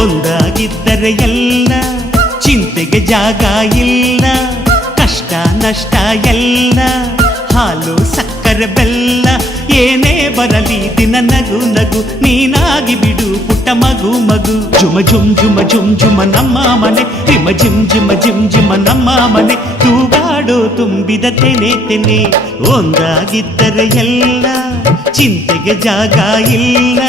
ಒಂದಾಗಿದ್ದರೆ ಎಲ್ಲ ಚಿಂತೆಗೆ ಜಾಗ ಇಲ್ಲ, ಕಷ್ಟ ನಷ್ಟ ಎಲ್ಲ ಹಾಲು ಸಕ್ಕರೆ ಬೆಲ್ಲ ಏನೇ ಬರಲಿ ದಿನ ನಗು ನಗು ನೀನಾಗಿ ಬಿಡು ಪುಟ್ಟ ಮಗು ಮಗು. ಜುಮ ಜುಮ್ ಜುಮ ಜುಮ್ ಜುಮ ನಮ್ಮ ಮನೆ, ರಿಮ ಜಿಮ್ ಜಿಮ ಜಿಮ್ ಜಿಮ ನಮ್ಮ ಮನೆ, ತೂಗಾಡೋ ತುಂಬಿದ ತೆನೆ ತೆನೆ. ಒಂದಾಗಿದ್ದರೆ ಎಲ್ಲ ಚಿಂತೆಗೆ ಜಾಗ ಇಲ್ಲ.